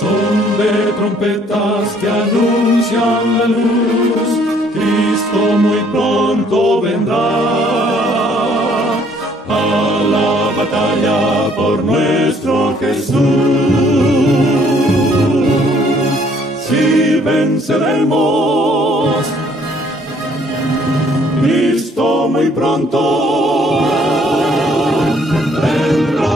Son de trompetas que anuncian la luz, Cristo muy pronto vendrá a la batalla por nuestro Jesús. Si venceremos, Cristo muy pronto vendrá.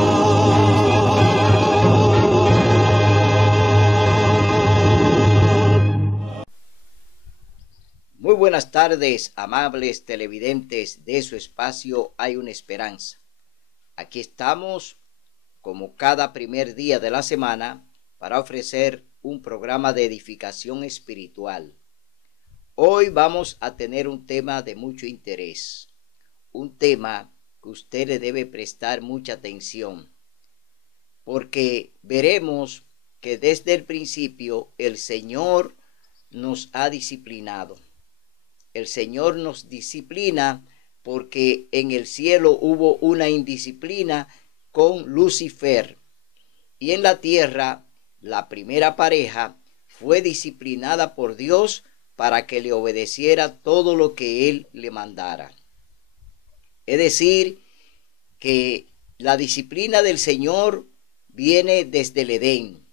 Muy buenas tardes, amables televidentes de su espacio Hay una Esperanza. Aquí estamos, como cada primer día de la semana, para ofrecer un programa de edificación espiritual. Hoy vamos a tener un tema de mucho interés, un tema que usted le debe prestar mucha atención, porque veremos que desde el principio el Señor nos ha disciplinado. El Señor nos disciplina porque en el cielo hubo una indisciplina con Lucifer. Y en la tierra, la primera pareja fue disciplinada por Dios para que le obedeciera todo lo que Él le mandara. Es decir, que la disciplina del Señor viene desde el Edén,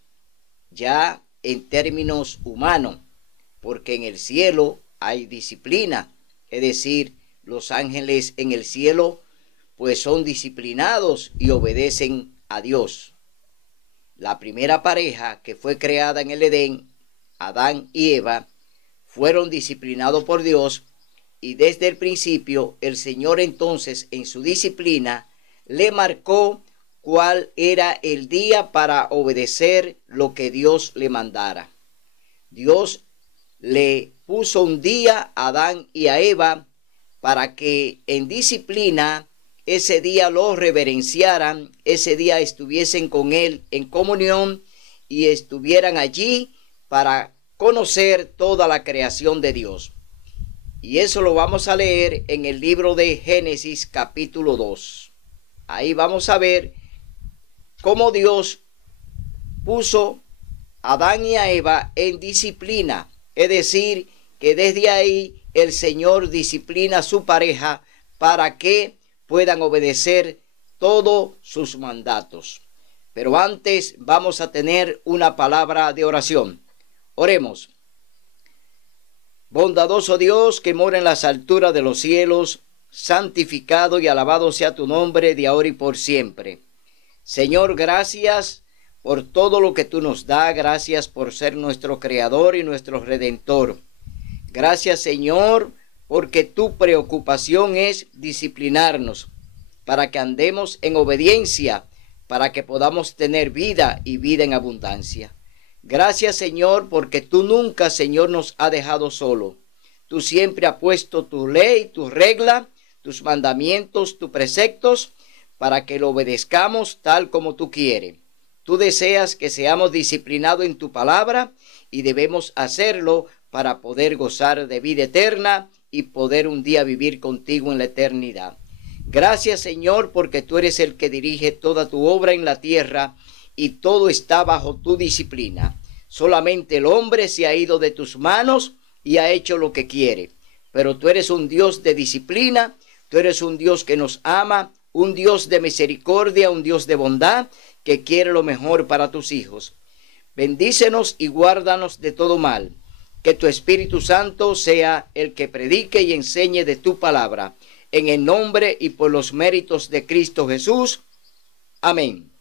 ya en términos humanos, porque en el cielo hay disciplina, es decir, los ángeles en el cielo pues son disciplinados y obedecen a Dios. La primera pareja que fue creada en el Edén, Adán y Eva, fueron disciplinados por Dios, y desde el principio el Señor entonces en su disciplina le marcó cuál era el día para obedecer lo que Dios le mandara. Dios le puso un día a Adán y a Eva para que en disciplina ese día lo reverenciaran, ese día estuviesen con Él en comunión y estuvieran allí para conocer toda la creación de Dios. Y eso lo vamos a leer en el libro de Génesis capítulo 2. Ahí vamos a ver cómo Dios puso a Adán y a Eva en disciplina, es decir, que desde ahí el Señor disciplina a su pareja para que puedan obedecer todos sus mandatos. Pero antes vamos a tener una palabra de oración. Oremos. Bondadoso Dios que mora en las alturas de los cielos, santificado y alabado sea tu nombre de ahora y por siempre. Señor, gracias por todo lo que tú nos das, gracias por ser nuestro Creador y nuestro Redentor. Gracias, Señor, porque tu preocupación es disciplinarnos para que andemos en obediencia, para que podamos tener vida y vida en abundancia. Gracias, Señor, porque tú nunca, Señor, nos has dejado solo. Tú siempre has puesto tu ley, tu regla, tus mandamientos, tus preceptos, para que lo obedezcamos tal como tú quieres. Tú deseas que seamos disciplinados en tu palabra y debemos hacerlo para poder gozar de vida eterna y poder un día vivir contigo en la eternidad. Gracias, Señor, porque tú eres el que dirige toda tu obra en la tierra y todo está bajo tu disciplina. Solamente el hombre se ha ido de tus manos y ha hecho lo que quiere. Pero tú eres un Dios de disciplina, tú eres un Dios que nos ama, un Dios de misericordia, un Dios de bondad que quiere lo mejor para tus hijos. Bendícenos y guárdanos de todo mal. Que tu Espíritu Santo sea el que predique y enseñe de tu palabra. En el nombre y por los méritos de Cristo Jesús. Amén.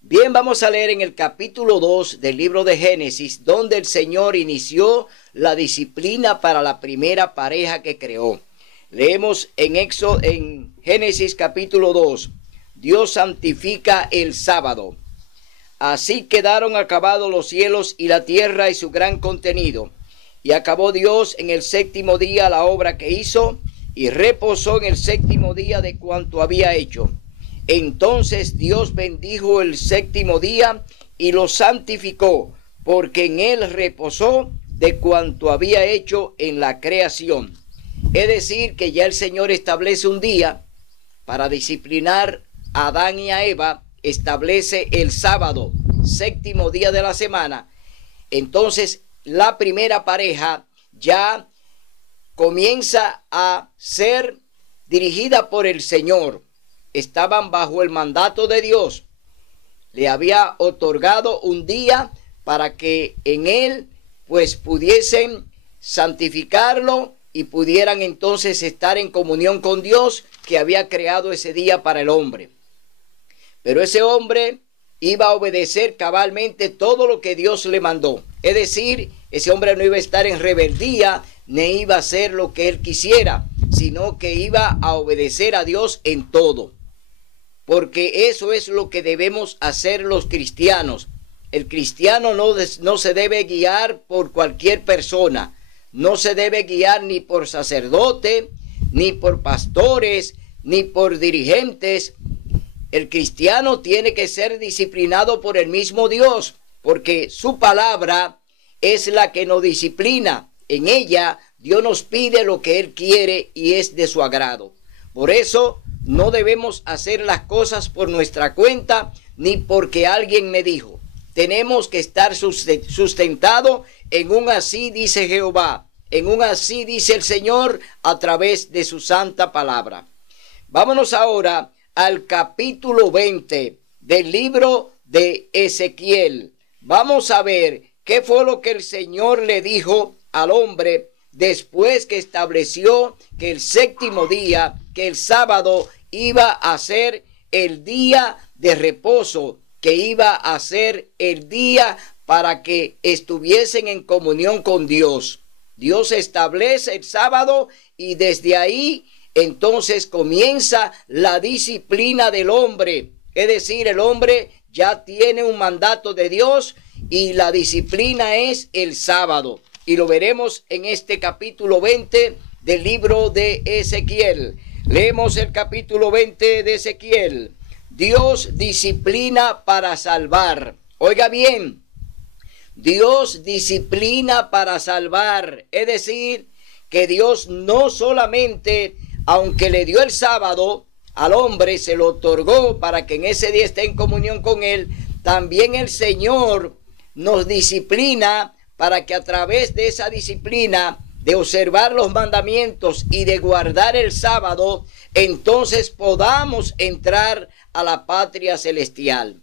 Bien, vamos a leer en el capítulo 2 del libro de Génesis, donde el Señor inició la disciplina para la primera pareja que creó. Leemos en Génesis capítulo 2. Dios santifica el sábado. Así quedaron acabados los cielos y la tierra y su gran contenido. Y acabó Dios en el séptimo día la obra que hizo, y reposó en el séptimo día de cuanto había hecho. Entonces Dios bendijo el séptimo día y lo santificó, porque en él reposó de cuanto había hecho en la creación. Es decir, que ya el Señor establece un día para disciplinar a Adán y a Eva, establece el sábado, séptimo día de la semana, entonces la primera pareja ya comienza a ser dirigida por el Señor. Estaban bajo el mandato de Dios. Le había otorgado un día para que en él pues pudiesen santificarlo y pudieran entonces estar en comunión con Dios, que había creado ese día para el hombre. Pero ese hombre iba a obedecer cabalmente todo lo que Dios le mandó. Es decir, ese hombre no iba a estar en rebeldía, ni iba a hacer lo que él quisiera, sino que iba a obedecer a Dios en todo. Porque eso es lo que debemos hacer los cristianos. El cristiano no se debe guiar por cualquier persona. No se debe guiar ni por sacerdote, ni por pastores, ni por dirigentes. El cristiano tiene que ser disciplinado por el mismo Dios, porque su palabra es la que nos disciplina. En ella Dios nos pide lo que Él quiere y es de su agrado. Por eso no debemos hacer las cosas por nuestra cuenta ni porque alguien me dijo. Tenemos que estar sustentados en un así dice Jehová, en un así dice el Señor a través de su santa palabra. Vámonos ahora al capítulo 20 del libro de Ezequiel. Vamos a ver qué fue lo que el Señor le dijo al hombre después que estableció que el séptimo día, que el sábado iba a ser el día de reposo, que iba a ser el día para que estuviesen en comunión con Dios. Dios establece el sábado y desde ahí entonces comienza la disciplina del hombre. Es decir, el hombre ya tiene un mandato de Dios y la disciplina es el sábado. Y lo veremos en este capítulo 20 del libro de Ezequiel. Leemos el capítulo 20 de Ezequiel. Dios disciplina para salvar. Oiga bien, Dios disciplina para salvar. Es decir, que Dios no solamente, aunque le dio el sábado al hombre, se lo otorgó para que en ese día esté en comunión con Él, también el Señor nos disciplina para que a través de esa disciplina, de observar los mandamientos y de guardar el sábado, entonces podamos entrar a la patria celestial.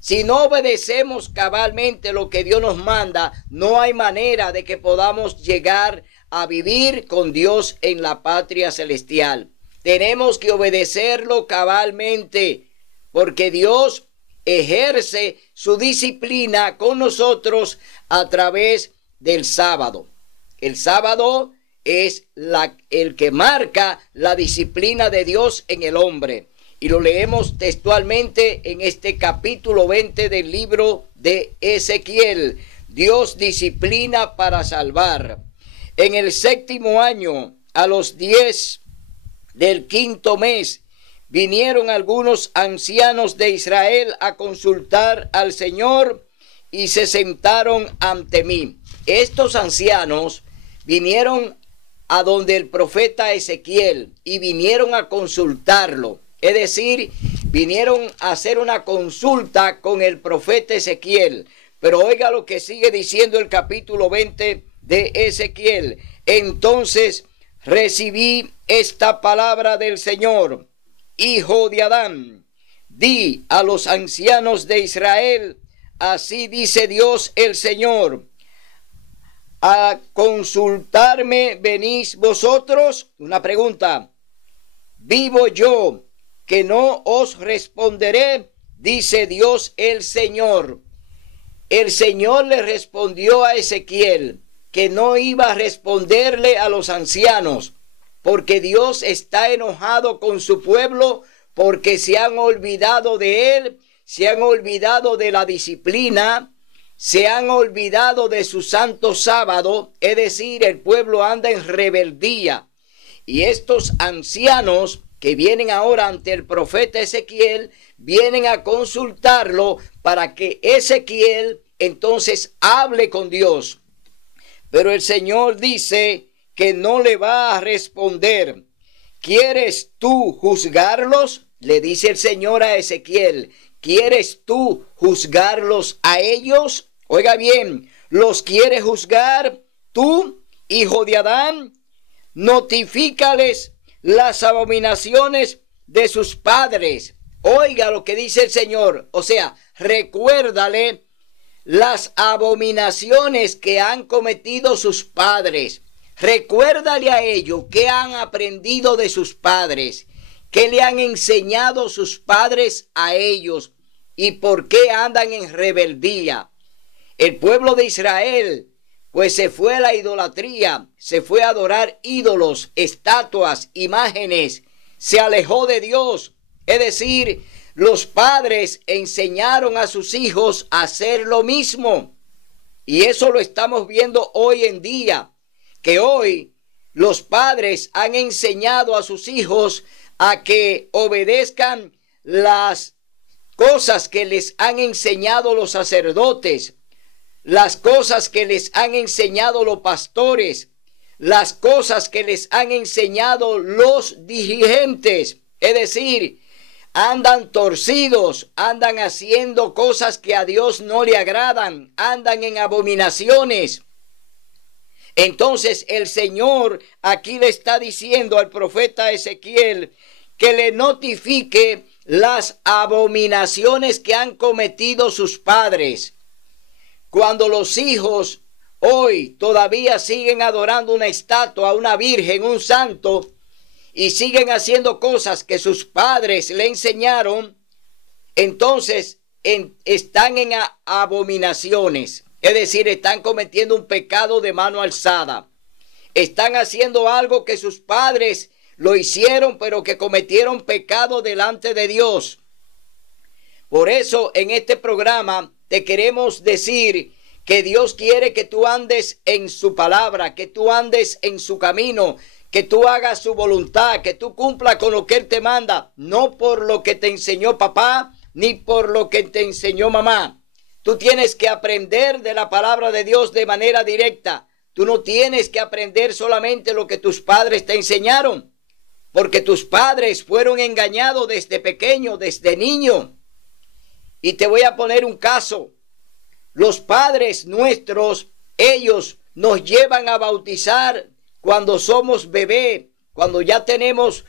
Si no obedecemos cabalmente lo que Dios nos manda, no hay manera de que podamos llegar a vivir con Dios en la patria celestial. Tenemos que obedecerlo cabalmente, porque Dios ejerce su disciplina con nosotros a través del sábado. El sábado es el que marca la disciplina de Dios en el hombre. Y lo leemos textualmente en este capítulo 20 del libro de Ezequiel. Dios disciplina para salvar. En el séptimo año, a los 10 del quinto mes, vinieron algunos ancianos de Israel a consultar al Señor y se sentaron ante mí. Estos ancianos vinieron a donde el profeta Ezequiel y vinieron a consultarlo. Es decir, vinieron a hacer una consulta con el profeta Ezequiel. Pero oiga lo que sigue diciendo el capítulo 20 de Ezequiel. Entonces recibí esta palabra del Señor: hijo de Adán, di a los ancianos de Israel, así dice Dios el Señor, ¿a consultarme venís vosotros? Una pregunta. Vivo yo, que no os responderé, dice Dios el Señor. El Señor le respondió a Ezequiel que no iba a responderle a los ancianos, porque Dios está enojado con su pueblo, porque se han olvidado de Él, se han olvidado de la disciplina, se han olvidado de su santo sábado. Es decir, el pueblo anda en rebeldía. Y estos ancianos que vienen ahora ante el profeta Ezequiel, vienen a consultarlo para que Ezequiel entonces hable con Dios. Pero el Señor dice que no le va a responder. ¿Quieres tú juzgarlos? Le dice el Señor a Ezequiel. ¿Quieres tú juzgarlos a ellos? Oiga bien, ¿los quieres juzgar tú, hijo de Adán? Notifícales las abominaciones de sus padres. Oiga lo que dice el Señor. O sea, recuérdale las abominaciones que han cometido sus padres. Recuérdale a ellos qué han aprendido de sus padres, qué le han enseñado sus padres a ellos y por qué andan en rebeldía. El pueblo de Israel pues se fue a la idolatría, se fue a adorar ídolos, estatuas, imágenes, se alejó de Dios. Es decir, los padres enseñaron a sus hijos a hacer lo mismo. Y eso lo estamos viendo hoy en día, que hoy los padres han enseñado a sus hijos a que obedezcan las cosas que les han enseñado los sacerdotes, las cosas que les han enseñado los pastores, las cosas que les han enseñado los dirigentes. Es decir, andan torcidos, andan haciendo cosas que a Dios no le agradan, andan en abominaciones. Entonces el Señor aquí le está diciendo al profeta Ezequiel que le notifique las abominaciones que han cometido sus padres. Cuando los hijos hoy todavía siguen adorando una estatua, una virgen, un santo, y siguen haciendo cosas que sus padres le enseñaron, entonces están en abominaciones. Es decir, están cometiendo un pecado de mano alzada. Están haciendo algo que sus padres lo hicieron, pero que cometieron pecado delante de Dios. Por eso en este programa te queremos decir que Dios quiere que tú andes en su palabra, que tú andes en su camino, que tú hagas su voluntad, que tú cumplas con lo que Él te manda, no por lo que te enseñó papá, ni por lo que te enseñó mamá. Tú tienes que aprender de la palabra de Dios de manera directa. Tú no tienes que aprender solamente lo que tus padres te enseñaron, porque tus padres fueron engañados desde pequeño, desde niño. Y te voy a poner un caso. Los padres nuestros, ellos nos llevan a bautizar cuando somos bebé, cuando ya tenemos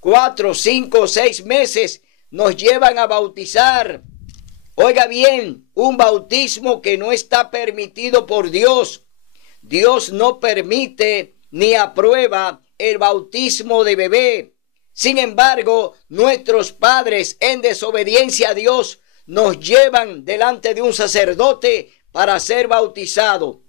4, 5, 6 meses, nos llevan a bautizar. Oiga bien, un bautismo que no está permitido por Dios. Dios no permite ni aprueba el bautismo de bebé. Sin embargo, nuestros padres en desobediencia a Dios nos llevan delante de un sacerdote para ser bautizado.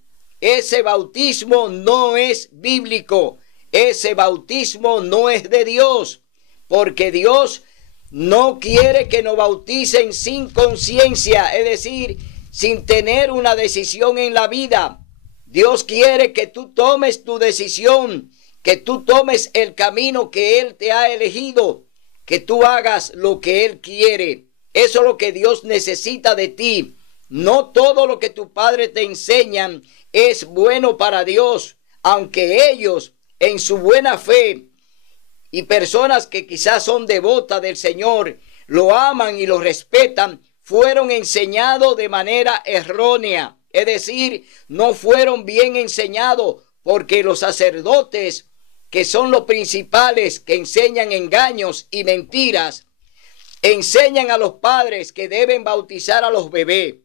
Ese bautismo no es bíblico. Ese bautismo no es de Dios, porque Dios no quiere que nos bauticen sin conciencia, es decir, sin tener una decisión en la vida. Dios quiere que tú tomes tu decisión, que tú tomes el camino que Él te ha elegido, que tú hagas lo que Él quiere. Eso es lo que Dios necesita de ti. No todo lo que tus padres te enseñan es bueno para Dios, aunque ellos en su buena fe y personas que quizás son devotas del Señor, lo aman y lo respetan, fueron enseñados de manera errónea. Es decir, no fueron bien enseñados, porque los sacerdotes, que son los principales que enseñan engaños y mentiras, enseñan a los padres que deben bautizar a los bebés.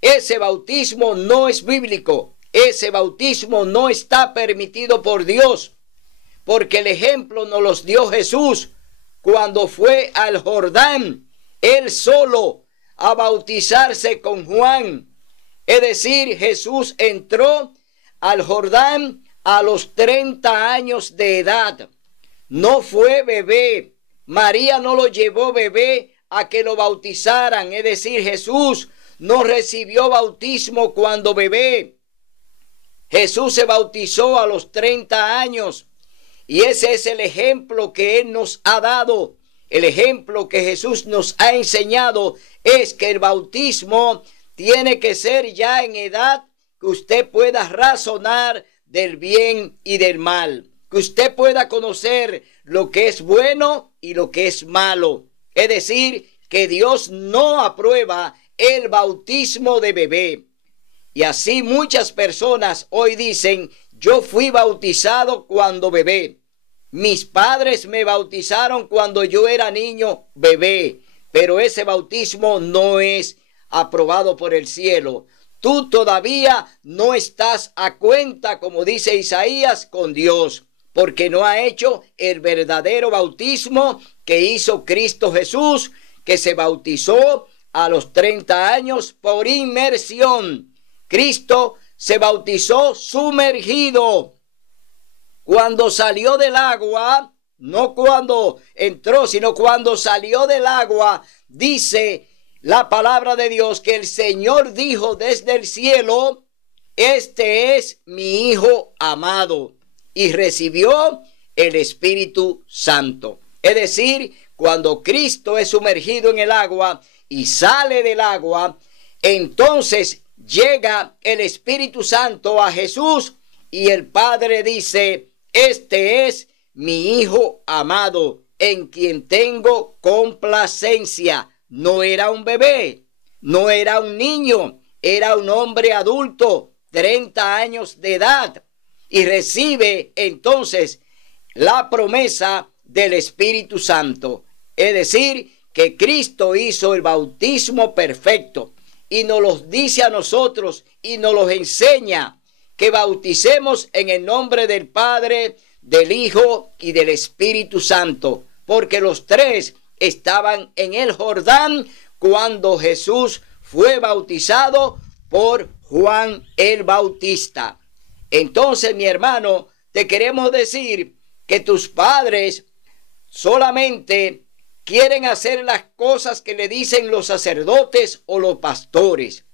Ese bautismo no es bíblico. Ese bautismo no está permitido por Dios, porque el ejemplo nos los dio Jesús cuando fue al Jordán, Él solo, a bautizarse con Juan. Es decir, Jesús entró al Jordán a los 30 años de edad. No fue bebé. María no lo llevó bebé a que lo bautizaran. Es decir, Jesús no recibió bautismo cuando bebé. Jesús se bautizó a los 30 años. Y ese es el ejemplo que Él nos ha dado. El ejemplo que Jesús nos ha enseñado es que el bautismo tiene que ser ya en edad que usted pueda razonar del bien y del mal, que usted pueda conocer lo que es bueno y lo que es malo. Es decir, que Dios no aprueba el bautismo de bebé. Y así muchas personas hoy dicen, yo fui bautizado cuando bebé. Mis padres me bautizaron cuando yo era niño, bebé. Pero ese bautismo no es aprobado por el cielo. Tú todavía no estás a cuenta, como dice Isaías, con Dios, porque no ha hecho el verdadero bautismo que hizo Cristo Jesús, que se bautizó a los 30 años por inmersión. Cristo se bautizó sumergido. Cuando salió del agua, no cuando entró, sino cuando salió del agua, dice la palabra de Dios que el Señor dijo desde el cielo, este es mi Hijo amado, y recibió el Espíritu Santo. Es decir, cuando Cristo es sumergido en el agua y sale del agua, entonces llega el Espíritu Santo a Jesús y el Padre dice, este es mi Hijo amado, en quien tengo complacencia. No era un bebé, no era un niño, era un hombre adulto, 30 años de edad, y recibe entonces la promesa del Espíritu Santo. Es decir, que Cristo hizo el bautismo perfecto y nos lo dice a nosotros y nos lo enseña, que bauticemos en el nombre del Padre, del Hijo y del Espíritu Santo, porque los tres estaban en el Jordán cuando Jesús fue bautizado por Juan el Bautista. Entonces, mi hermano, te queremos decir que tus padres solamente quieren hacer las cosas que le dicen los sacerdotes o los pastores.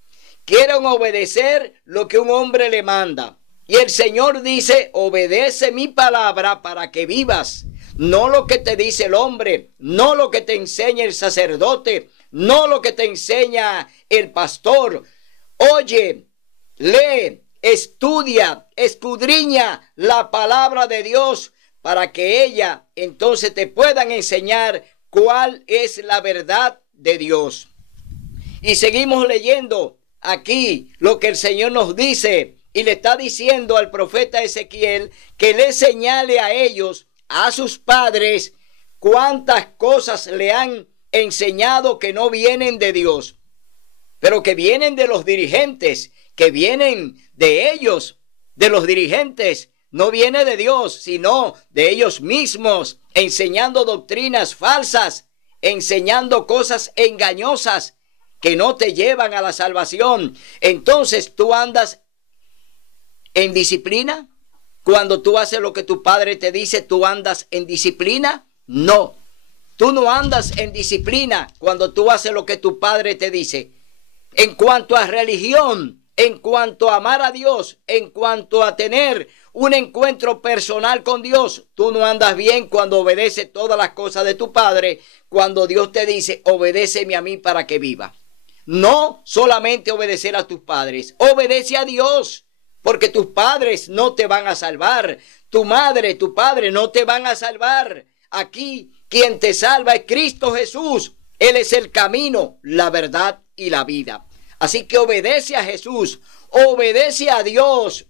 Quieren obedecer lo que un hombre le manda. Y el Señor dice, obedece mi palabra para que vivas. No lo que te dice el hombre, no lo que te enseña el sacerdote, no lo que te enseña el pastor. Oye, lee, estudia, escudriña la palabra de Dios para que ella entonces te puedan enseñar cuál es la verdad de Dios. Y seguimos leyendo aquí lo que el Señor nos dice y le está diciendo al profeta Ezequiel que le señale a ellos, a sus padres, cuántas cosas le han enseñado que no vienen de Dios, pero que vienen de los dirigentes, que vienen de ellos, de los dirigentes. No viene de Dios, sino de ellos mismos, enseñando doctrinas falsas, enseñando cosas engañosas que no te llevan a la salvación. Entonces tú andas en disciplina. Cuando tú haces lo que tu padre te dice, ¿tú andas en disciplina? No, tú no andas en disciplina cuando tú haces lo que tu padre te dice. En cuanto a religión, en cuanto a amar a Dios, en cuanto a tener un encuentro personal con Dios, tú no andas bien cuando obedeces todas las cosas de tu padre, cuando Dios te dice, obedéceme a mí para que viva. No solamente obedecer a tus padres, obedece a Dios. Porque tus padres no te van a salvar. Tu madre, tu padre no te van a salvar. Aquí quien te salva es Cristo Jesús. Él es el camino, la verdad y la vida. Así que obedece a Jesús, obedece a Dios.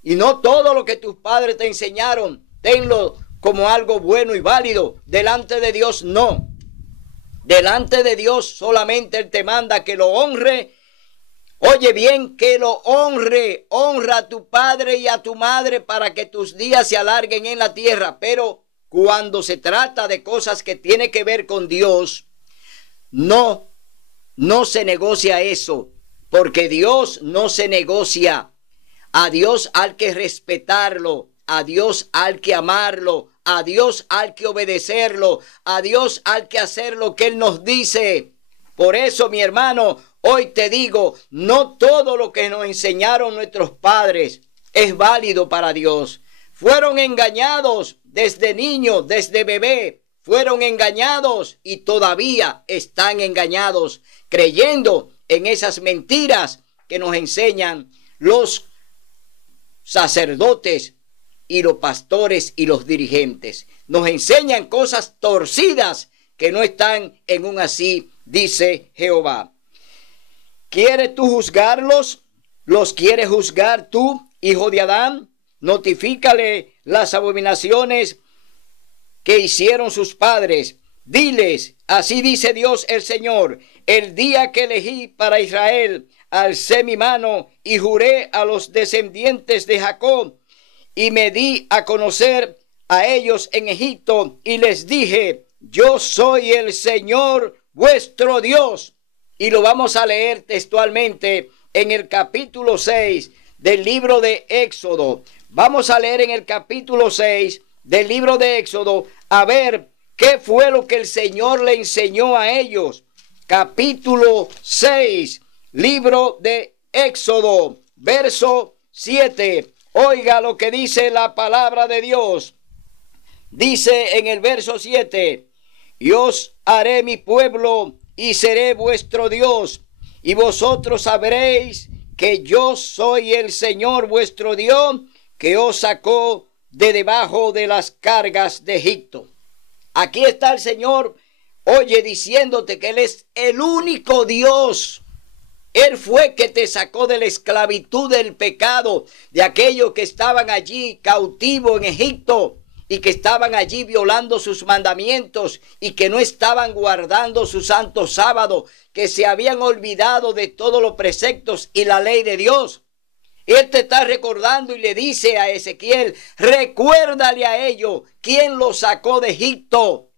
Y no todo lo que tus padres te enseñaron, tenlo como algo bueno y válido. Delante de Dios no. Delante de Dios solamente Él te manda que lo honre. Oye bien, que lo honre. Honra a tu padre y a tu madre para que tus días se alarguen en la tierra. Pero cuando se trata de cosas que tienen que ver con Dios, no se negocia eso. Porque Dios no se negocia. A Dios hay que respetarlo. A Dios hay que amarlo. A Dios hay que obedecerlo. A Dios hay que hacer lo que Él nos dice. Por eso, mi hermano, hoy te digo, no todo lo que nos enseñaron nuestros padres es válido para Dios. Fueron engañados desde niños, desde bebé. Fueron engañados y todavía están engañados, creyendo en esas mentiras que nos enseñan los sacerdotes y los pastores y los dirigentes. Nos enseñan cosas torcidas que no están en un así dice Jehová. ¿Quieres tú juzgarlos? ¿Los quieres juzgar tú, hijo de Adán? Notifícale las abominaciones que hicieron sus padres. Diles, así dice Dios el Señor, el día que elegí para Israel, alcé mi mano y juré a los descendientes de Jacob, y me di a conocer a ellos en Egipto, y les dije, yo soy el Señor vuestro Dios. Y lo vamos a leer textualmente en el capítulo 6 del libro de Éxodo. Vamos a leer en el capítulo 6 del libro de Éxodo, a ver qué fue lo que el Señor le enseñó a ellos. Capítulo 6, libro de Éxodo, verso 7. Oiga lo que dice la palabra de Dios. Dice en el verso 7, y os haré mi pueblo y seré vuestro Dios, y vosotros sabréis que yo soy el Señor vuestro Dios, que os sacó de debajo de las cargas de Egipto. Aquí está el Señor, oye, diciéndote que Él es el único Dios. Él fue que te sacó de la esclavitud del pecado, de aquellos que estaban allí cautivos en Egipto y que estaban allí violando sus mandamientos y que no estaban guardando su santo sábado, que se habían olvidado de todos los preceptos y la ley de Dios. Él te está recordando y le dice a Ezequiel, recuérdale a ellos quién lo sacó de Egipto,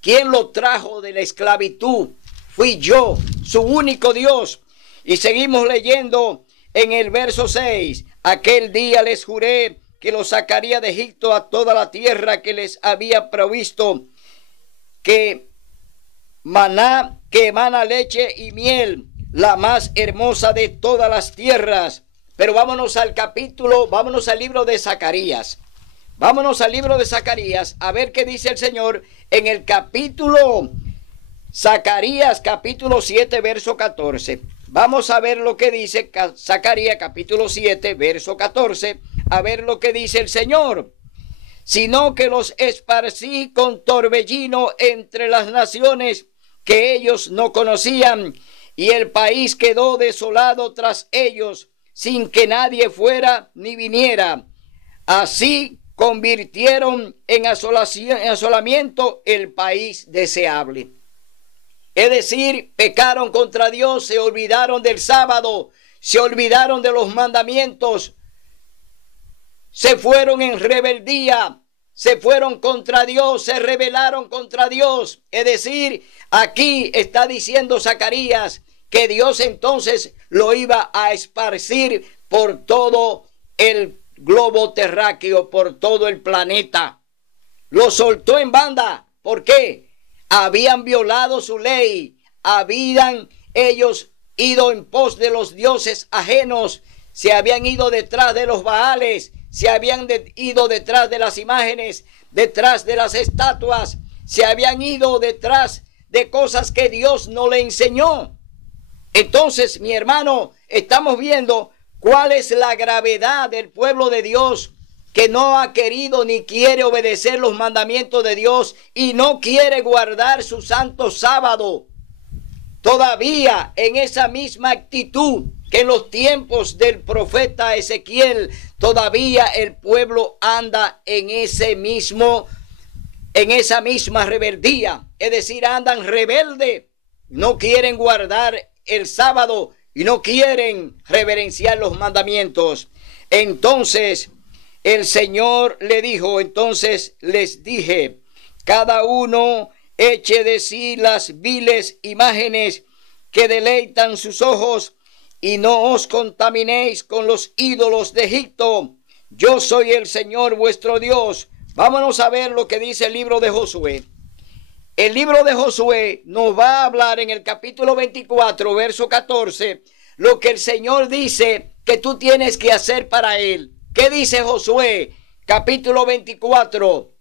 quién lo trajo de la esclavitud. Fui yo, su único Dios. Y seguimos leyendo en el verso 6. Aquel día les juré que los sacaría de Egipto a toda la tierra que les había provisto, que maná, que emana leche y miel, la más hermosa de todas las tierras. Pero vámonos al libro de Zacarías. Vámonos al libro de Zacarías a ver qué dice el Señor en el capítulo Zacarías, capítulo 7, verso 14. Vamos a ver lo que dice Zacarías, capítulo 7, verso 14. A ver lo que dice el Señor. Sino que los esparcí con torbellino entre las naciones que ellos no conocían, y el país quedó desolado tras ellos, sin que nadie fuera ni viniera. Así convirtieron en asolamiento el país deseable. Es decir, pecaron contra Dios, se olvidaron del sábado, se olvidaron de los mandamientos, se fueron en rebeldía, se fueron contra Dios, se rebelaron contra Dios. Es decir, aquí está diciendo Zacarías que Dios entonces lo iba a esparcir por todo el globo terráqueo, por todo el planeta. Lo soltó en banda. ¿Por qué? Habían violado su ley, habían ellos ido en pos de los dioses ajenos, se habían ido detrás de los baales, se habían ido detrás de las imágenes, detrás de las estatuas, se habían ido detrás de cosas que Dios no le enseñó. Entonces, mi hermano, estamos viendo cuál es la gravedad del pueblo de Dios, que no ha querido ni quiere obedecer los mandamientos de Dios y no quiere guardar su santo sábado. Todavía en esa misma actitud que en los tiempos del profeta Ezequiel, todavía el pueblo anda en esa misma rebeldía. Es decir, andan rebeldes, no quieren guardar el sábado y no quieren reverenciar los mandamientos. Entonces el Señor le dijo, entonces les dije, cada uno eche de sí las viles imágenes que deleitan sus ojos, y no os contaminéis con los ídolos de Egipto. Yo soy el Señor vuestro Dios. Vámonos a ver lo que dice el libro de Josué. El libro de Josué nos va a hablar en el capítulo 24, verso 14, lo que el Señor dice que tú tienes que hacer para Él. ¿Qué dice Josué? Capítulo 24,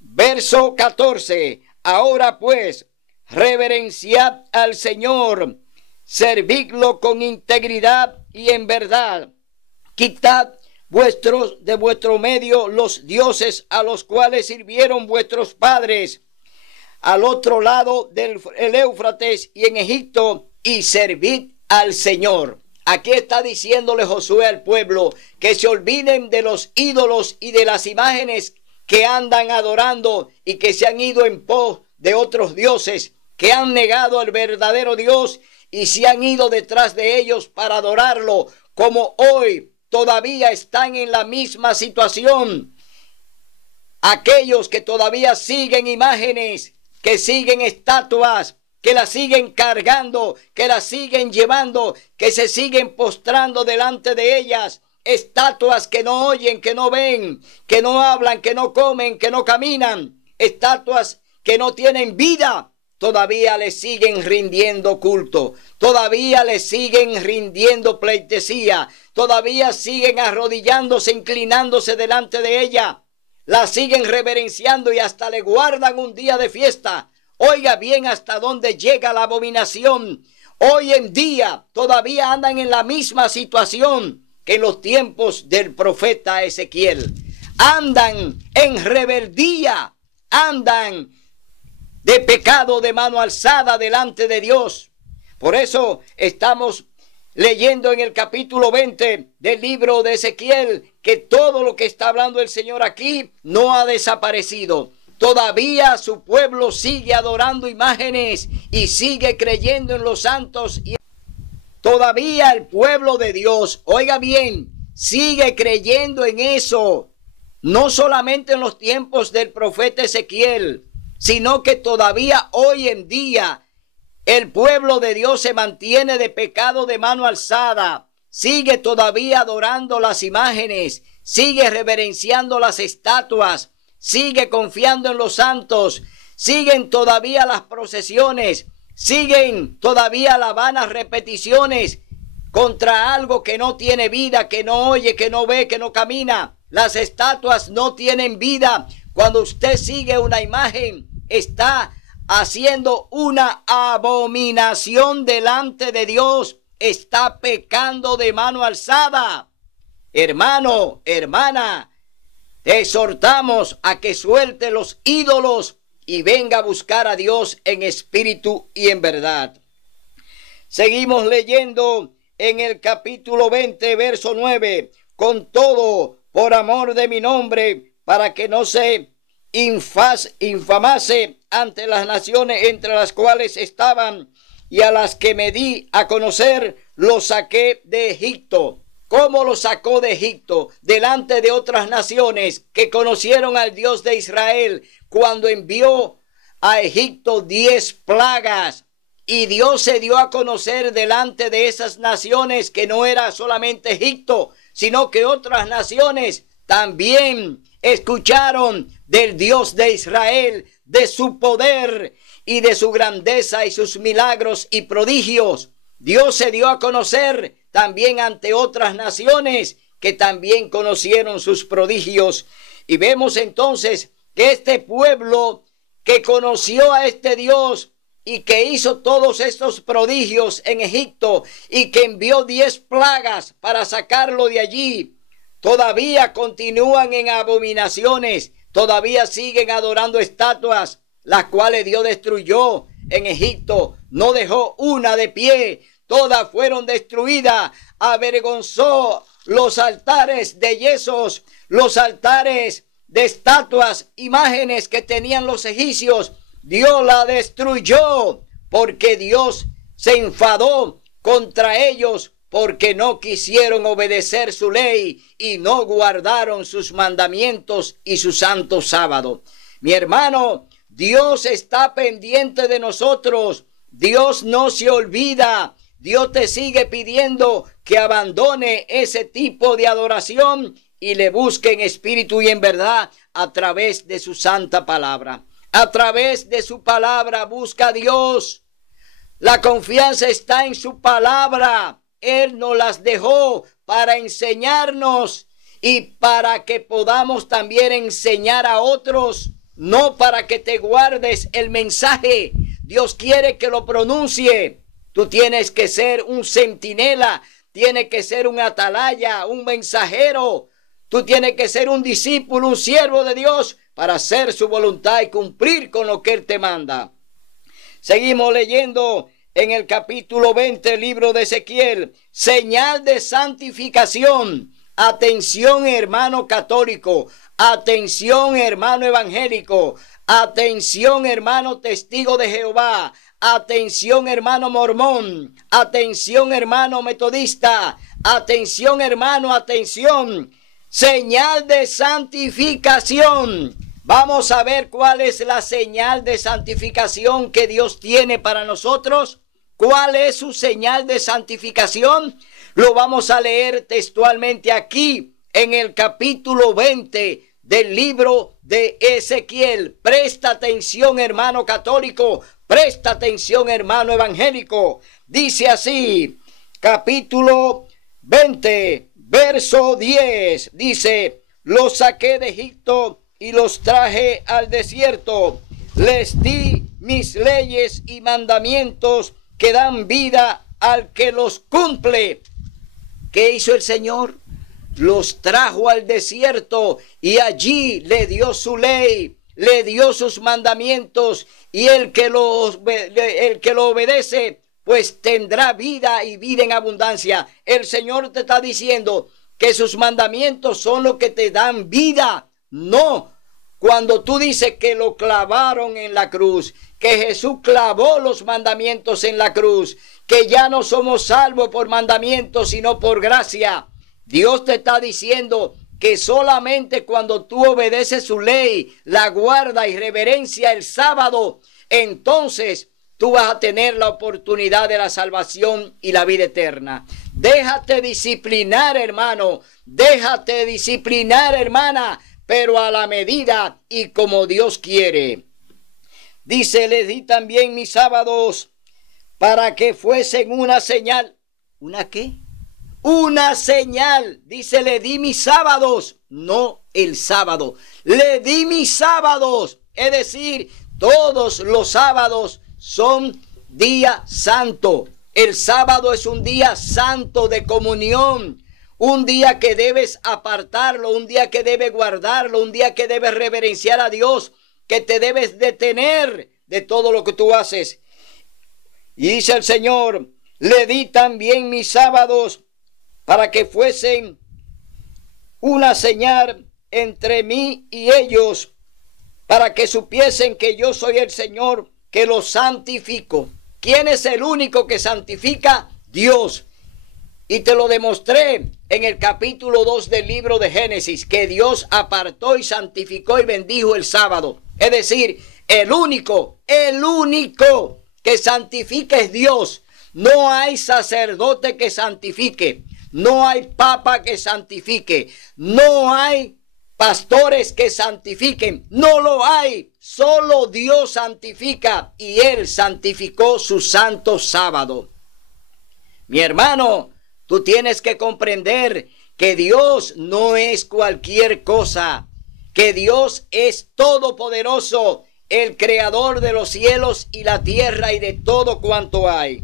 verso 14. Ahora pues, reverenciad al Señor, servidlo con integridad y en verdad. Quitad de vuestro medio los dioses a los cuales sirvieron vuestros padres. al otro lado del Éufrates y en Egipto, y servid al Señor. Aquí está diciéndole Josué al pueblo que se olviden de los ídolos y de las imágenes que andan adorando y que se han ido en pos de otros dioses, que han negado al verdadero Dios y se han ido detrás de ellos para adorarlo, como hoy todavía están en la misma situación. Aquellos que todavía siguen imágenes, que siguen estatuas, que las siguen cargando, que las siguen llevando, que se siguen postrando delante de ellas. Estatuas que no oyen, que no ven, que no hablan, que no comen, que no caminan. Estatuas que no tienen vida. Todavía le siguen rindiendo culto. Todavía le siguen rindiendo pleitesía. Todavía siguen arrodillándose, inclinándose delante de ella. La siguen reverenciando y hasta le guardan un día de fiesta. Oiga bien hasta dónde llega la abominación. Hoy en día todavía andan en la misma situación que en los tiempos del profeta Ezequiel. Andan en rebeldía, andan de pecado de mano alzada delante de Dios. Por eso estamos leyendo en el capítulo 20 del libro de Ezequiel que todo lo que está hablando el Señor aquí no ha desaparecido. Todavía su pueblo sigue adorando imágenes y sigue creyendo en los santos. Y todavía el pueblo de Dios, oiga bien, sigue creyendo en eso. No solamente en los tiempos del profeta Ezequiel, sino que todavía hoy en día el pueblo de Dios se mantiene de pecado de mano alzada. Sigue todavía adorando las imágenes, sigue reverenciando las estatuas, sigue confiando en los santos, siguen todavía las procesiones, siguen todavía las vanas repeticiones contra algo que no tiene vida, que no oye, que no ve, que no camina. Las estatuas no tienen vida. Cuando usted sigue una imagen, está haciendo una abominación delante de Dios, está pecando de mano alzada. Hermano, hermana, te exhortamos a que suelte los ídolos y venga a buscar a Dios en espíritu y en verdad. Seguimos leyendo en el capítulo 20, verso 9. Con todo, por amor de mi nombre, para que no se infamase ante las naciones entre las cuales estaban, y a las que me di a conocer, los saqué de Egipto. ¿Cómo los sacó de Egipto? Delante de otras naciones que conocieron al Dios de Israel cuando envió a Egipto 10 plagas. Y Dios se dio a conocer delante de esas naciones que no era solamente Egipto, sino que otras naciones también escucharon del Dios de Israel, de su poder y de su grandeza y sus milagros y prodigios. Dios se dio a conocer también ante otras naciones que también conocieron sus prodigios. Y vemos entonces que este pueblo que conoció a este Dios y que hizo todos estos prodigios en Egipto y que envió 10 plagas para sacarlo de allí, todavía continúan en abominaciones, todavía siguen adorando estatuas, las cuales Dios destruyó en Egipto. No dejó una de pie, todas fueron destruidas. Avergonzó los altares de yesos, los altares de estatuas, imágenes que tenían los egipcios. Dios la destruyó porque Dios se enfadó contra ellos, porque no quisieron obedecer su ley y no guardaron sus mandamientos y su santo sábado. Mi hermano, Dios está pendiente de nosotros. Dios no se olvida. Dios te sigue pidiendo que abandone ese tipo de adoración y le busque en espíritu y en verdad a través de su santa palabra. A través de su palabra busca a Dios. La confianza está en su palabra. Él nos las dejó para enseñarnos y para que podamos también enseñar a otros, no para que te guardes el mensaje. Dios quiere que lo pronuncie. Tú tienes que ser un centinela, tienes que ser un atalaya, un mensajero. Tú tienes que ser un discípulo, un siervo de Dios para hacer su voluntad y cumplir con lo que Él te manda. Seguimos leyendo en el capítulo 20, el libro de Ezequiel, señal de santificación. Atención, hermano católico, atención, hermano evangélico, atención, hermano testigo de Jehová, atención, hermano mormón, atención, hermano metodista, atención, hermano, atención. Señal de santificación. Vamos a ver cuál es la señal de santificación que Dios tiene para nosotros. ¿Cuál es su señal de santificación? Lo vamos a leer textualmente aquí en el capítulo 20 del libro de Ezequiel. Presta atención, hermano católico. Presta atención, hermano evangélico. Dice así, capítulo 20, verso 10. Dice, los saqué de Egipto y los traje al desierto. Les di mis leyes y mandamientos que dan vida al que los cumple. ¿Qué hizo el Señor? Los trajo al desierto y allí le dio su ley, le dio sus mandamientos, y el que lo obedece pues tendrá vida y vida en abundancia. El Señor te está diciendo que sus mandamientos son los que te dan vida. No, cuando tú dices que lo clavaron en la cruz, que Jesús clavó los mandamientos en la cruz, que ya no somos salvos por mandamientos sino por gracia. Dios te está diciendo que solamente cuando tú obedeces su ley, la guarda y reverencia el sábado, entonces tú vas a tener la oportunidad de la salvación y la vida eterna. Déjate disciplinar, hermano. Déjate disciplinar, hermana, pero a la medida y como Dios quiere. Dice, les di también mis sábados para que fuesen una señal. ¿Una qué? Una señal. Dice, le di mis sábados, no el sábado. Le di mis sábados. Es decir, todos los sábados son día santo. El sábado es un día santo de comunión. Un día que debes apartarlo, un día que debes guardarlo, un día que debes reverenciar a Dios, que te debes detener de todo lo que tú haces. Y dice el Señor, le di también mis sábados para que fuesen una señal entre mí y ellos, para que supiesen que yo soy el Señor, que los santifico. ¿Quién es el único que santifica? Dios. Y te lo demostré en el capítulo 2 del libro de Génesis, que Dios apartó y santificó y bendijo el sábado. Es decir, el único que santifica es Dios. No hay sacerdote que santifique. No hay papa que santifique. No hay pastores que santifiquen. No lo hay. Solo Dios santifica, y Él santificó su santo sábado. Mi hermano, tú tienes que comprender que Dios no es cualquier cosa, que Dios es todopoderoso, el creador de los cielos y la tierra y de todo cuanto hay.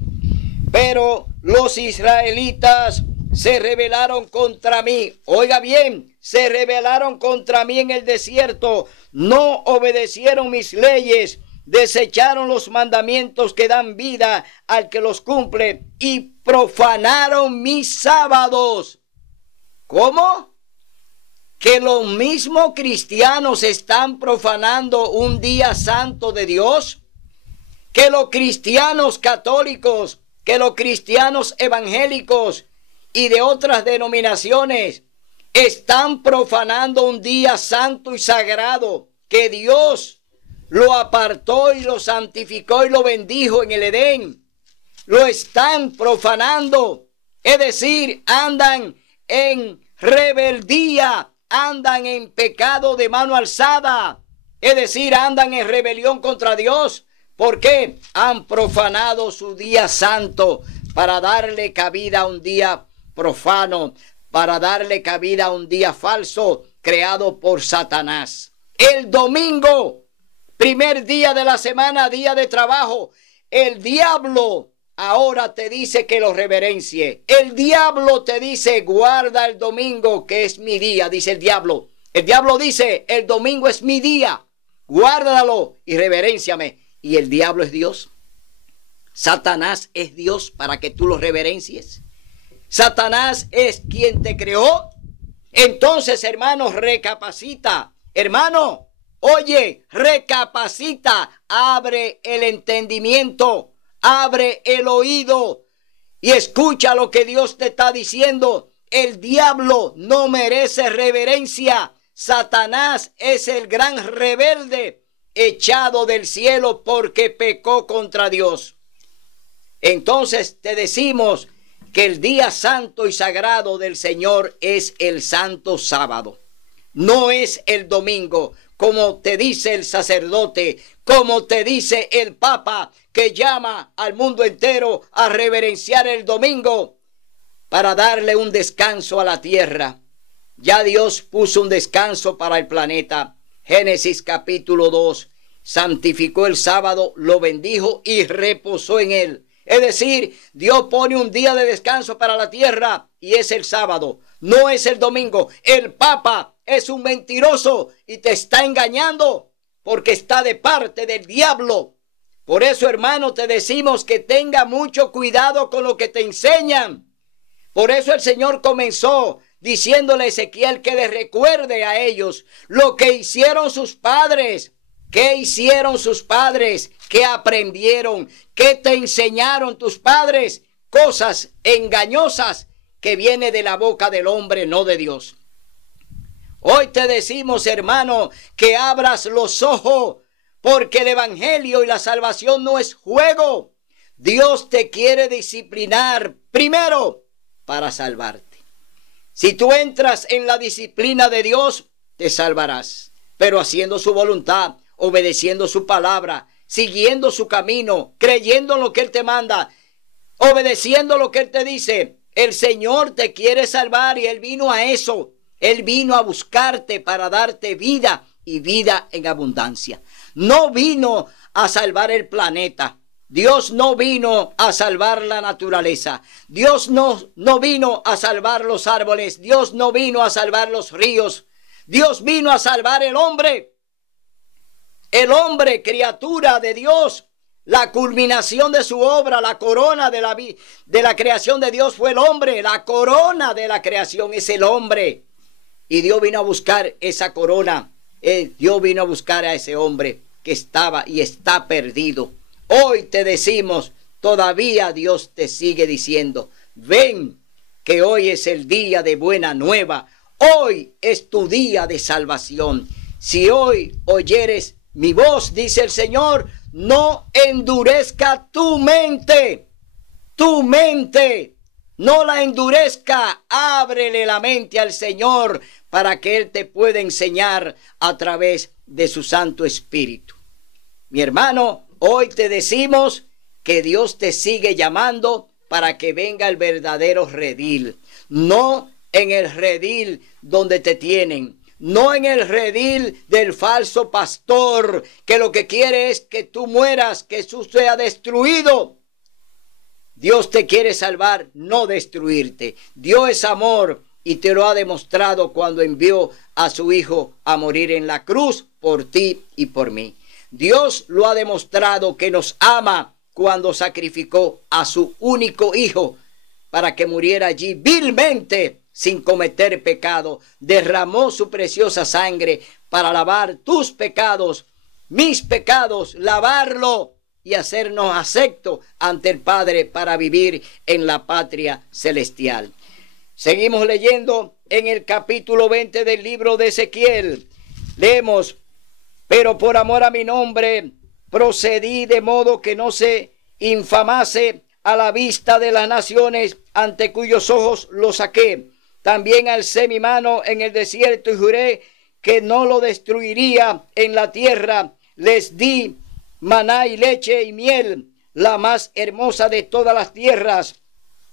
Pero los israelitas se rebelaron contra mí. Oiga bien, se rebelaron contra mí en el desierto, no obedecieron mis leyes, desecharon los mandamientos que dan vida al que los cumple y profanaron mis sábados. ¿Cómo? Que los mismos cristianos están profanando un día santo de Dios. Que los cristianos católicos, que los cristianos evangélicos y de otras denominaciones están profanando un día santo y sagrado que Dios lo apartó y lo santificó y lo bendijo en el Edén. Lo están profanando. Es decir, andan en rebeldía, andan en pecado de mano alzada. Es decir, andan en rebelión contra Dios. ¿Por qué? Han profanado su día santo para darle cabida a un día profano, para darle cabida a un día falso creado por Satanás. El domingo, primer día de la semana, día de trabajo, el diablo ahora te dice que lo reverencie. El diablo te dice, guarda el domingo, que es mi día, dice el diablo. El diablo dice, el domingo es mi día, guárdalo y reverénciame. ¿Y el diablo es Dios? ¿Satanás es Dios para que tú lo reverencies? ¿Satanás es quien te creó? Entonces, hermano, recapacita. Hermano, oye, recapacita. Abre el entendimiento, abre el oído y escucha lo que Dios te está diciendo. El diablo no merece reverencia. Satanás es el gran rebelde echado del cielo porque pecó contra Dios. Entonces te decimos que el día santo y sagrado del Señor es el santo sábado. No es el domingo, como te dice el sacerdote, como te dice el Papa, que llama al mundo entero a reverenciar el domingo para darle un descanso a la tierra. Ya Dios puso un descanso para el planeta. Génesis capítulo 2. Santificó el sábado, lo bendijo y reposó en él. Es decir, Dios pone un día de descanso para la tierra y es el sábado, no es el domingo. El Papa es un mentiroso y te está engañando porque está de parte del diablo. Por eso, hermano, te decimos que tenga mucho cuidado con lo que te enseñan. Por eso el Señor comenzó diciéndole a Ezequiel que les recuerde a ellos lo que hicieron sus padres. ¿Qué hicieron sus padres? ¿Qué aprendieron? ¿Qué te enseñaron tus padres? Cosas engañosas que vienen de la boca del hombre, no de Dios. Hoy te decimos, hermano, que abras los ojos, porque el evangelio y la salvación no es juego. Dios te quiere disciplinar primero para salvarte. Si tú entras en la disciplina de Dios, te salvarás, pero haciendo su voluntad, obedeciendo su palabra, siguiendo su camino, creyendo en lo que Él te manda, obedeciendo lo que Él te dice. El Señor te quiere salvar y Él vino a eso. Él vino a buscarte para darte vida y vida en abundancia. No vino a salvar el planeta. Dios no vino a salvar la naturaleza. Dios no vino a salvar los árboles. Dios no vino a salvar los ríos. Dios vino a salvar el hombre. El hombre, criatura de Dios. La culminación de su obra, la corona de la creación de Dios fue el hombre. La corona de la creación es el hombre. Y Dios vino a buscar esa corona. Dios vino a buscar a ese hombre que estaba y está perdido. Hoy te decimos, todavía Dios te sigue diciendo, ven, que hoy es el día de buena nueva. Hoy es tu día de salvación. Si hoy oyeres mi voz, dice el Señor, no endurezca tu mente. Tu mente, no la endurezca. Ábrele la mente al Señor para que Él te pueda enseñar a través de su Santo Espíritu. Mi hermano, hoy te decimos que Dios te sigue llamando para que venga el verdadero redil. No en el redil donde te tienen. No en el redil del falso pastor, que lo que quiere es que tú mueras, que tú seas destruido. Dios te quiere salvar, no destruirte. Dios es amor y te lo ha demostrado cuando envió a su Hijo a morir en la cruz por ti y por mí. Dios lo ha demostrado que nos ama cuando sacrificó a su único Hijo para que muriera allí vilmente sin cometer pecado. Derramó su preciosa sangre para lavar tus pecados, mis pecados, lavarlo y hacernos aceptos ante el Padre para vivir en la patria celestial. Seguimos leyendo en el capítulo 20 del libro de Ezequiel. Leemos: pero por amor a mi nombre procedí de modo que no se infamase a la vista de las naciones ante cuyos ojos lo saqué. También alcé mi mano en el desierto y juré que no lo destruiría en la tierra. Les di maná y leche y miel, la más hermosa de todas las tierras.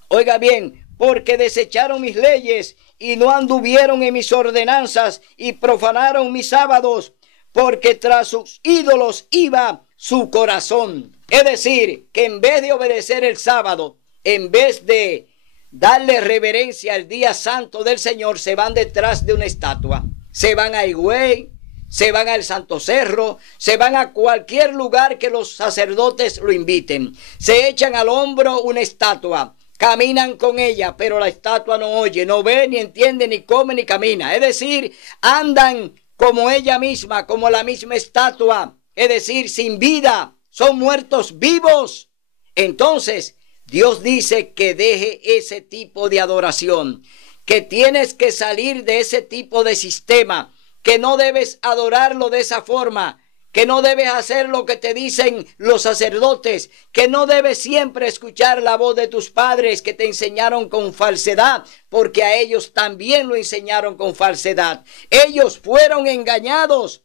Oiga bien, porque desecharon mis leyes y no anduvieron en mis ordenanzas y profanaron mis sábados, porque tras sus ídolos iba su corazón. Es decir, que en vez de obedecer el sábado, en vez de darle reverencia al día santo del Señor, se van detrás de una estatua. se van a Higüey, se van al Santo Cerro, se van a cualquier lugar que los sacerdotes lo inviten. Se echan al hombro una estatua, caminan con ella, pero la estatua no oye, no ve, ni entiende, ni come, ni camina. Es decir, andan como ella misma, como la misma estatua, es decir, sin vida, son muertos vivos. Entonces, Dios dice que deje ese tipo de adoración, que tienes que salir de ese tipo de sistema, que no debes adorarlo de esa forma, que no debes hacer lo que te dicen los sacerdotes, que no debes siempre escuchar la voz de tus padres que te enseñaron con falsedad, porque a ellos también lo enseñaron con falsedad. Ellos fueron engañados,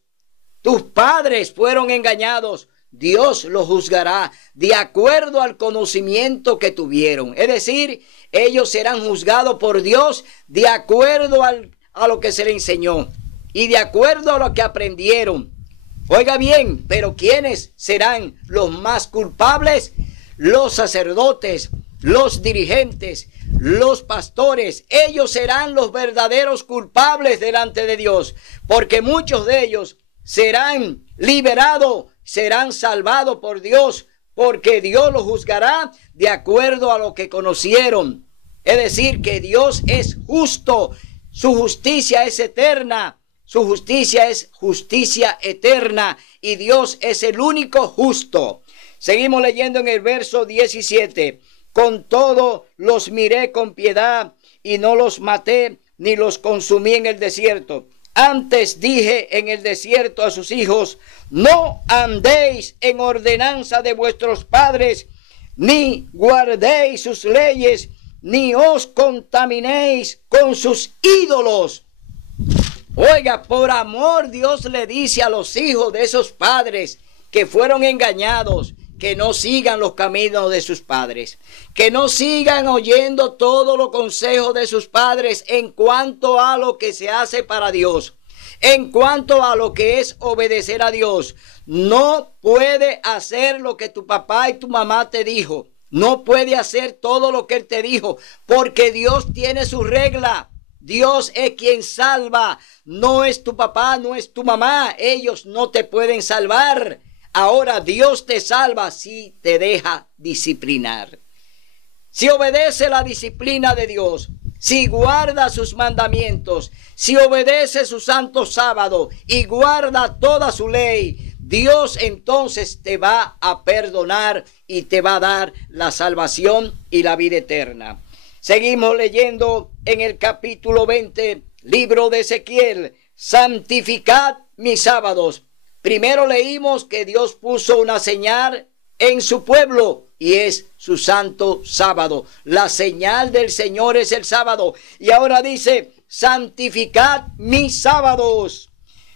tus padres fueron engañados. Dios los juzgará de acuerdo al conocimiento que tuvieron. Es decir, ellos serán juzgados por Dios de acuerdo a lo que se les enseñó y de acuerdo a lo que aprendieron. Oiga bien, pero ¿quiénes serán los más culpables? Los sacerdotes, los dirigentes, los pastores. Ellos serán los verdaderos culpables delante de Dios, porque muchos de ellos serán liberados, serán salvados por Dios, porque Dios los juzgará de acuerdo a lo que conocieron. Es decir, que Dios es justo, su justicia es eterna. Su justicia es justicia eterna y Dios es el único justo. Seguimos leyendo en el verso 17. Con todo los miré con piedad y no los maté ni los consumí en el desierto. Antes dije en el desierto a sus hijos, no andéis en ordenanza de vuestros padres, ni guardéis sus leyes, ni os contaminéis con sus ídolos. Oiga, por amor Dios le dice a los hijos de esos padres que fueron engañados, que no sigan los caminos de sus padres, que no sigan oyendo todos los consejos de sus padres en cuanto a lo que se hace para Dios, en cuanto a lo que es obedecer a Dios. No puede hacer lo que tu papá y tu mamá te dijo, no puede hacer todo lo que él te dijo, porque Dios tiene su regla. Dios es quien salva, no es tu papá, no es tu mamá, ellos no te pueden salvar. Ahora Dios te salva si te deja disciplinar. Si obedece la disciplina de Dios, si guarda sus mandamientos, si obedece su santo sábado y guarda toda su ley, Dios entonces te va a perdonar y te va a dar la salvación y la vida eterna. Seguimos leyendo en el capítulo 20, libro de Ezequiel, santificad mis sábados. Primero leímos que Dios puso una señal en su pueblo y es su santo sábado. La señal del Señor es el sábado. Y ahora dice, santificad mis sábados.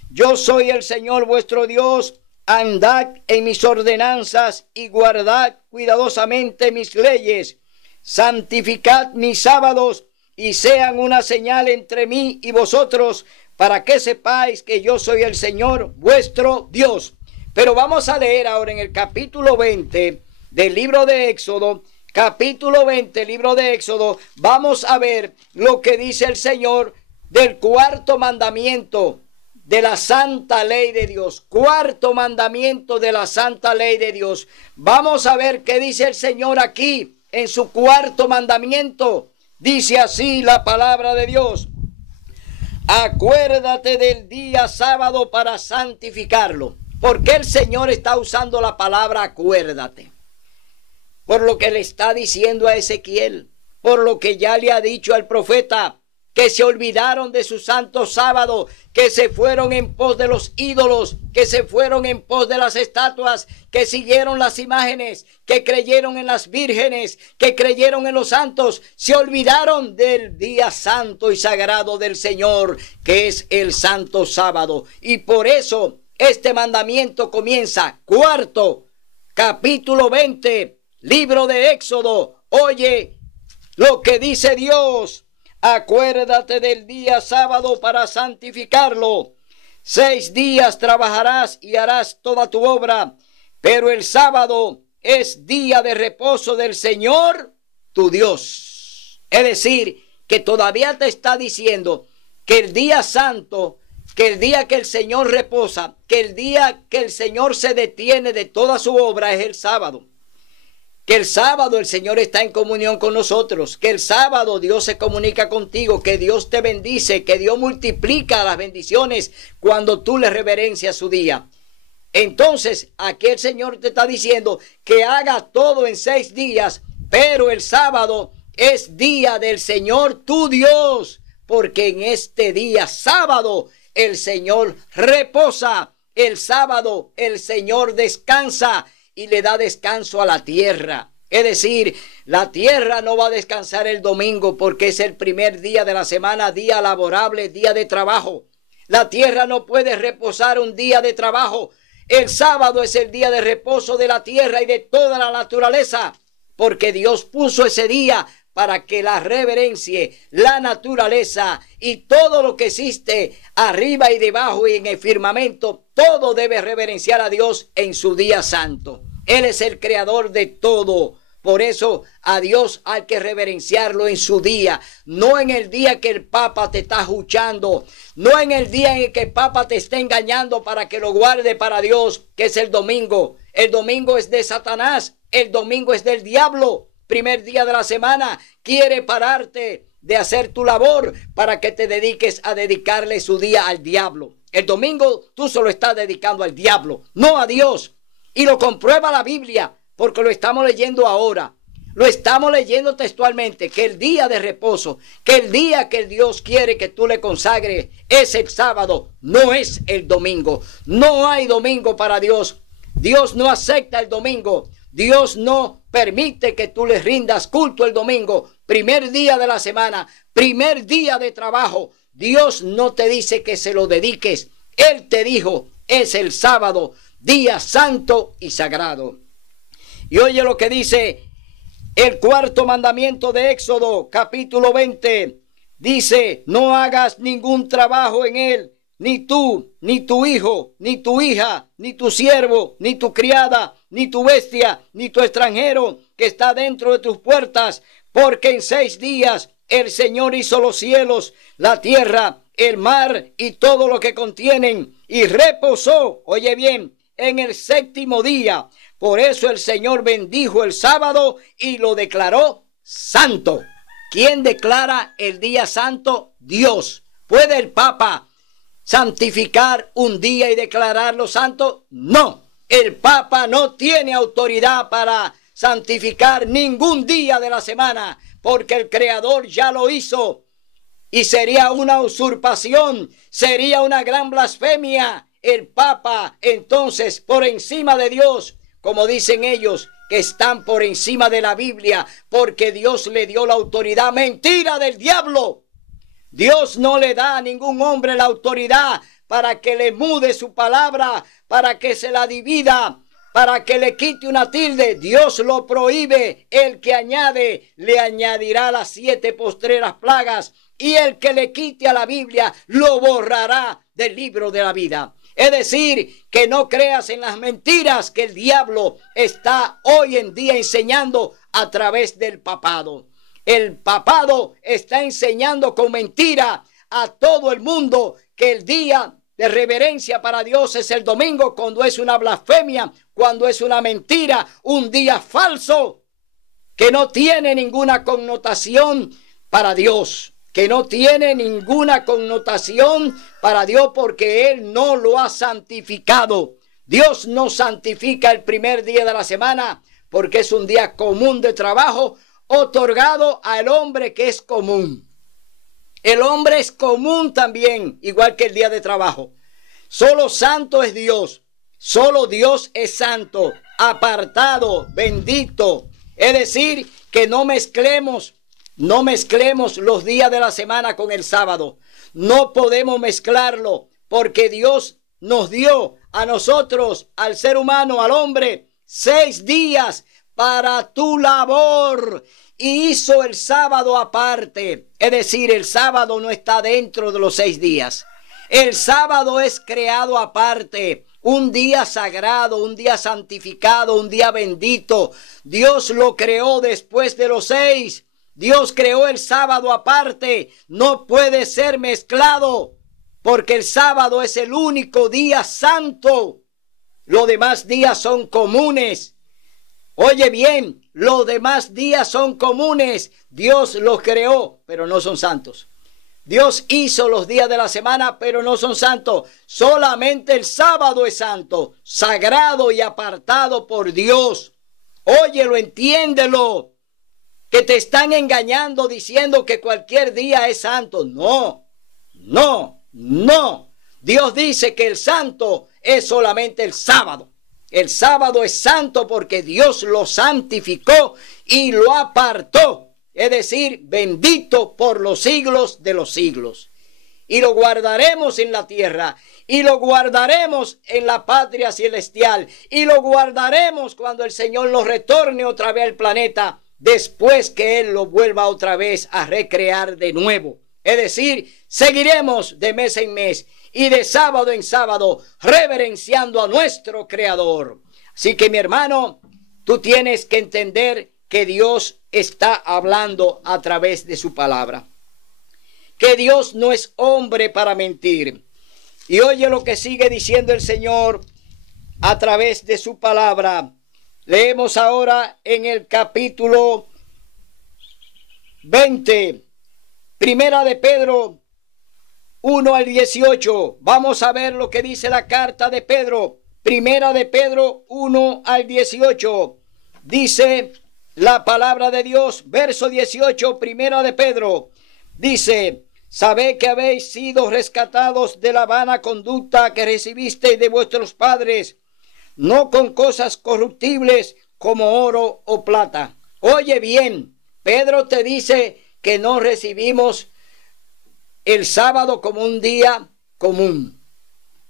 Yo soy el Señor vuestro Dios. Andad en mis ordenanzas y guardad cuidadosamente mis leyes. Santificad mis sábados y sean una señal entre mí y vosotros, para que sepáis que yo soy el Señor vuestro Dios. Pero vamos a leer ahora en el capítulo 20 del libro de Éxodo, capítulo 20, libro de Éxodo, vamos a ver lo que dice el Señor del cuarto mandamiento de la santa ley de Dios. Cuarto mandamiento de la santa ley de Dios. Vamos a ver qué dice el Señor aquí. En su cuarto mandamiento dice así la palabra de Dios: acuérdate del día sábado para santificarlo. ¿Por qué el Señor está usando la palabra acuérdate? Por lo que le está diciendo a Ezequiel, por lo que ya le ha dicho al profeta, que se olvidaron de su santo sábado, que se fueron en pos de los ídolos, que se fueron en pos de las estatuas, que siguieron las imágenes, que creyeron en las vírgenes, que creyeron en los santos, se olvidaron del día santo y sagrado del Señor, que es el santo sábado. Y por eso este mandamiento comienza, cuarto, capítulo 20, libro de Éxodo. Oye lo que dice Dios. Acuérdate del día sábado para santificarlo. 6 días trabajarás y harás toda tu obra, pero el sábado es día de reposo del Señor tu Dios. Es decir, que todavía te está diciendo que el día santo que el día que el Señor reposa, que el día que el Señor se detiene de toda su obra es el sábado. Que el sábado el Señor está en comunión con nosotros, que el sábado Dios se comunica contigo, que Dios te bendice, que Dios multiplica las bendiciones cuando tú le reverencias su día. Entonces, aquí el Señor te está diciendo que haga todo en 6 días, pero el sábado es día del Señor tu Dios, porque en este día sábado el Señor reposa, el sábado el Señor descansa y le da descanso a la tierra. Es decir, la tierra no va a descansar el domingo porque es el primer día de la semana, día laborable, día de trabajo. La tierra no puede reposar un día de trabajo. El sábado es el día de reposo de la tierra y de toda la naturaleza, porque Dios puso ese día para que la reverencie, la naturaleza y todo lo que existe arriba y debajo y en el firmamento, todo debe reverenciar a Dios en su día santo. Él es el creador de todo. Por eso a Dios hay que reverenciarlo en su día, no en el día que el Papa te está escuchando, no en el día en el que el Papa te está engañando para que lo guarde para Dios, que es el domingo. El domingo es de Satanás, el domingo es del diablo. Primer día de la semana quiere pararte de hacer tu labor para que te dediques a dedicarle su día al diablo. El domingo tú solo estás dedicando al diablo, no a Dios. Y lo comprueba la Biblia, porque lo estamos leyendo ahora. Lo estamos leyendo textualmente, que el día de reposo, que el día que Dios quiere que tú le consagres es el sábado, no es el domingo. No hay domingo para Dios. Dios no acepta el domingo. Dios no permite que tú le rindas culto el domingo. Primer día de la semana, primer día de trabajo. Dios no te dice que se lo dediques. Él te dijo, es el sábado, día santo y sagrado. Y oye lo que dice el 4º mandamiento de Éxodo, capítulo 20. Dice, no hagas ningún trabajo en él, ni tú, ni tu hijo, ni tu hija, ni tu siervo, ni tu criada, ni tu bestia, ni tu extranjero que está dentro de tus puertas, porque en 6 días el Señor hizo los cielos, la tierra, el mar y todo lo que contienen, y reposó, oye bien, en el 7º día. Por eso el Señor bendijo el sábado y lo declaró santo. ¿Quién declara el día santo? Dios. ¿Puede el Papa santificar un día y declararlo santo? No. El Papa no tiene autoridad para santificar ningún día de la semana, porque el Creador ya lo hizo. Y sería una usurpación, sería una gran blasfemia. El Papa, entonces, por encima de Dios, como dicen ellos, que están por encima de la Biblia, porque Dios le dio la autoridad. Mentira del diablo. Dios no le da a ningún hombre la autoridad para que le mude su palabra, para que se la divida, para que le quite una tilde. Dios lo prohíbe. El que añade, le añadirá las 7 postreras plagas, y el que le quite a la Biblia, lo borrará del libro de la vida. Es decir, que no creas en las mentiras que el diablo está hoy en día enseñando a través del papado. El papado está enseñando con mentira a todo el mundo que el día de reverencia para Dios es el domingo, cuando es una blasfemia, cuando es una mentira, un día falso que no tiene ninguna connotación para Dios. Que no tiene ninguna connotación para Dios, porque Él no lo ha santificado. Dios no santifica el primer día de la semana porque es un día común de trabajo otorgado al hombre que es común. El hombre es común también, igual que el día de trabajo. Solo santo es Dios. Solo Dios es santo, apartado, bendito. Es decir, que no mezclemos los días de la semana con el sábado. No podemos mezclarlo, porque Dios nos dio a nosotros, al ser humano, al hombre, 6 días para tu labor, y hizo el sábado aparte. Es decir, el sábado no está dentro de los 6 días. El sábado es creado aparte, un día sagrado, un día santificado, un día bendito. Dios lo creó después de los 6. Dios creó el sábado aparte, no puede ser mezclado, porque el sábado es el único día santo. Los demás días son comunes. Oye bien, los demás días son comunes. Dios los creó, pero no son santos. Dios hizo los días de la semana, pero no son santos. Solamente el sábado es santo, sagrado y apartado por Dios. Óyelo, entiéndelo. Que te están engañando diciendo que cualquier día es santo. No, no, no. Dios dice que el santo es solamente el sábado. El sábado es santo porque Dios lo santificó y lo apartó. Es decir, bendito por los siglos de los siglos. Y lo guardaremos en la tierra. Y lo guardaremos en la patria celestial. Y lo guardaremos cuando el Señor nos retorne otra vez al planeta. Después que Él lo vuelva otra vez a recrear de nuevo. Es decir, seguiremos de mes en mes y de sábado en sábado reverenciando a nuestro Creador. Así que mi hermano, tú tienes que entender que Dios está hablando a través de su palabra. Que Dios no es hombre para mentir. Y oye lo que sigue diciendo el Señor a través de su palabra. Leemos ahora en el capítulo 20, Primera de Pedro 1 al 18. Vamos a ver lo que dice la carta de Pedro. Primera de Pedro 1 al 18. Dice la palabra de Dios, verso 18, Primera de Pedro. Dice: sabed que habéis sido rescatados de la vana conducta que recibisteis de vuestros padres, no con cosas corruptibles como oro o plata. Oye bien, Pedro te dice que no recibimos el sábado como un día común,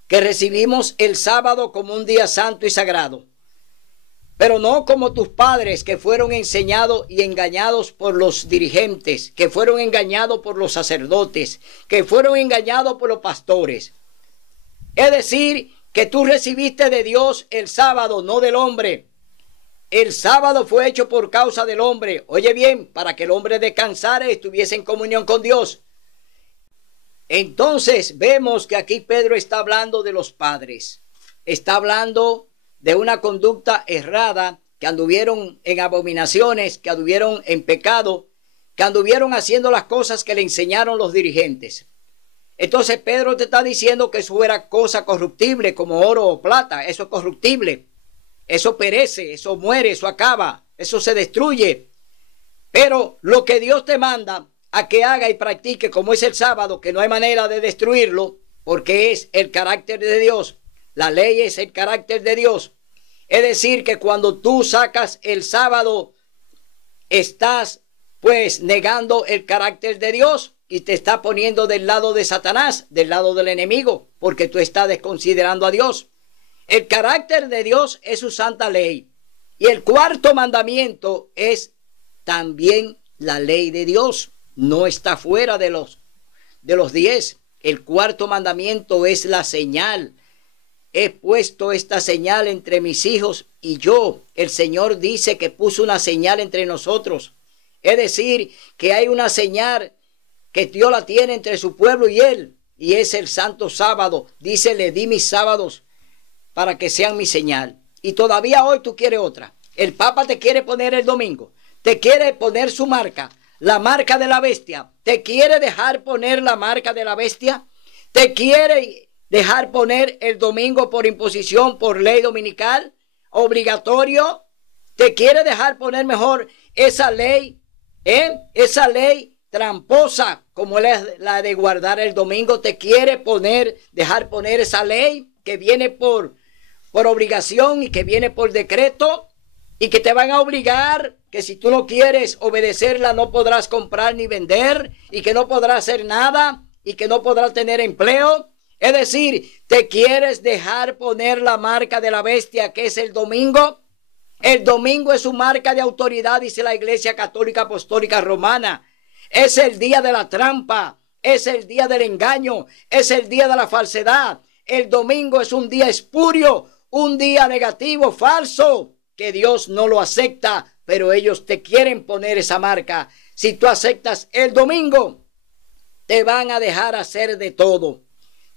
que recibimos el sábado como un día santo y sagrado, pero no como tus padres, que fueron enseñados y engañados por los dirigentes, que fueron engañados por los sacerdotes, que fueron engañados por los pastores. Es decir, que tú recibiste de Dios el sábado, no del hombre. El sábado fue hecho por causa del hombre. Oye bien, para que el hombre descansara y estuviese en comunión con Dios. Entonces vemos que aquí Pedro está hablando de los padres. Está hablando de una conducta errada, que anduvieron en abominaciones, que anduvieron en pecado, que anduvieron haciendo las cosas que le enseñaron los dirigentes. Entonces Pedro te está diciendo que eso era cosa corruptible como oro o plata. Eso es corruptible, eso perece, eso muere, eso acaba, eso se destruye. Pero lo que Dios te manda a que haga y practique, como es el sábado, que no hay manera de destruirlo, porque es el carácter de Dios. La ley es el carácter de Dios. Es decir, que cuando tú sacas el sábado, estás pues negando el carácter de Dios y te está poniendo del lado de Satanás, del lado del enemigo, porque tú estás desconsiderando a Dios. El carácter de Dios es su santa ley. Y el cuarto mandamiento es también la ley de Dios. No está fuera de los 10. El cuarto mandamiento es la señal. He puesto esta señal entre mis hijos y yo. El Señor dice que puso una señal entre nosotros. Es decir, que hay una señal que Dios la tiene entre su pueblo y Él. Y es el santo sábado. Dice, le di mis sábados para que sean mi señal. Y todavía hoy tú quieres otra. El Papa te quiere poner el domingo. Te quiere poner su marca. La marca de la bestia. ¿Te quiere dejar poner la marca de la bestia? ¿Te quiere dejar poner el domingo por imposición, por ley dominical, obligatorio? ¿Te quiere dejar poner mejor esa ley? Esa ley tramposa como la de guardar el domingo. ¿Te quiere dejar poner esa ley que viene por obligación y que viene por decreto y que te van a obligar que si tú no quieres obedecerla no podrás comprar ni vender y que no podrás hacer nada y que no podrás tener empleo? Es decir, ¿te quieres dejar poner la marca de la bestia, que es el domingo? El domingo es su marca de autoridad, dice la Iglesia Católica Apostólica Romana. Es el día de la trampa, es el día del engaño, es el día de la falsedad. El domingo es un día espurio, un día negativo, falso, que Dios no lo acepta, pero ellos te quieren poner esa marca. Si tú aceptas el domingo, te van a dejar hacer de todo.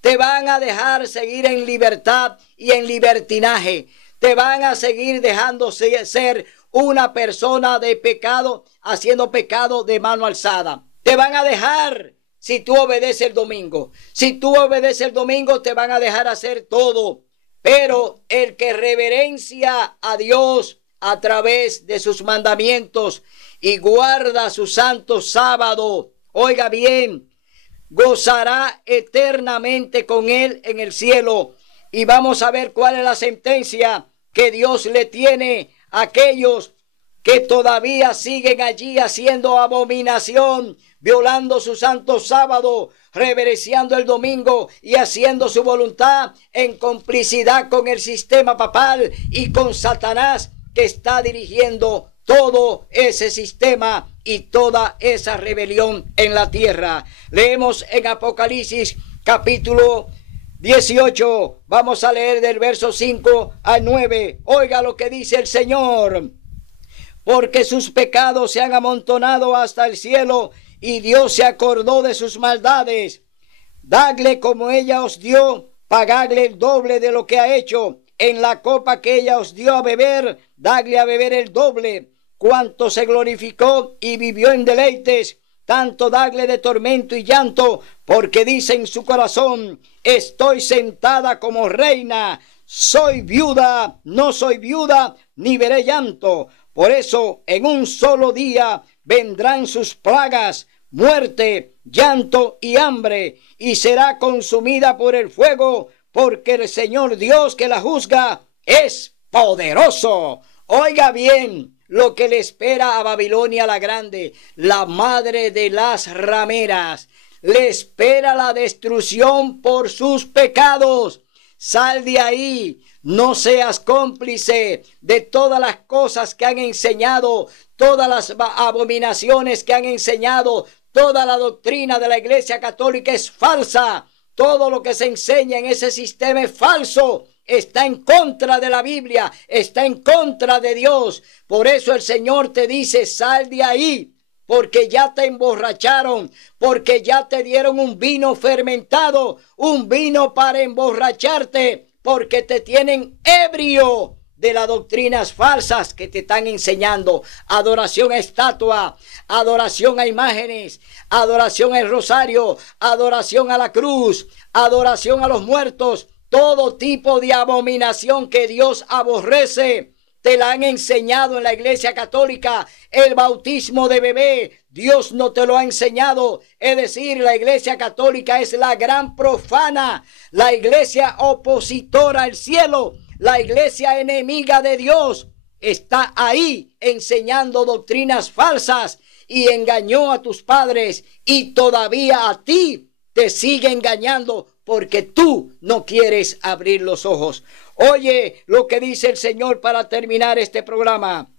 te van a dejar seguir en libertad y en libertinaje. Te van a seguir dejando ser una persona de pecado, haciendo pecado de mano alzada. Te van a dejar si tú obedeces el domingo. Si tú obedeces el domingo, te van a dejar hacer todo. Pero el que reverencia a Dios a través de sus mandamientos y guarda su santo sábado, oiga bien, gozará eternamente con él en el cielo. Y vamos a ver cuál es la sentencia que Dios le tiene a aquellos que todavía siguen allí haciendo abominación, violando su santo sábado, reverenciando el domingo y haciendo su voluntad en complicidad con el sistema papal y con Satanás, que está dirigiendo todo ese sistema y toda esa rebelión en la tierra. Leemos en Apocalipsis capítulo 18, vamos a leer del verso 5 al 9. Oiga lo que dice el Señor: porque sus pecados se han amontonado hasta el cielo, y Dios se acordó de sus maldades. Dadle como ella os dio, pagadle el doble de lo que ha hecho. En la copa que ella os dio a beber, dadle a beber el doble. Cuanto se glorificó y vivió en deleites, tanto dadle de tormento y llanto, porque dice en su corazón: estoy sentada como reina, soy viuda, no soy viuda, ni veré llanto. Por eso en un solo día vendrán sus plagas, muerte, llanto y hambre, y será consumida por el fuego, porque el Señor Dios que la juzga es poderoso. Oiga bien lo que le espera a Babilonia la Grande, la madre de las rameras. Le espera la destrucción por sus pecados. Sal de ahí, no seas cómplice de todas las cosas que han enseñado, todas las abominaciones que han enseñado. Toda la doctrina de la Iglesia Católica es falsa. Todo lo que se enseña en ese sistema es falso. Está en contra de la Biblia, está en contra de Dios. Por eso el Señor te dice: sal de ahí, porque ya te emborracharon, porque ya te dieron un vino fermentado, un vino para emborracharte, porque te tienen ebrio de las doctrinas falsas que te están enseñando. Adoración a estatua, adoración a imágenes, adoración al rosario, adoración a la cruz, adoración a los muertos. Todo tipo de abominación que Dios aborrece, te la han enseñado en la Iglesia Católica. El bautismo de bebé, Dios no te lo ha enseñado. Es decir, la Iglesia Católica es la gran profana, la iglesia opositora al cielo, la iglesia enemiga de Dios. Está ahí enseñando doctrinas falsas y engañó a tus padres, y todavía a ti te sigue engañando porque tú no quieres abrir los ojos. Oye lo que dice el Señor para terminar este programa.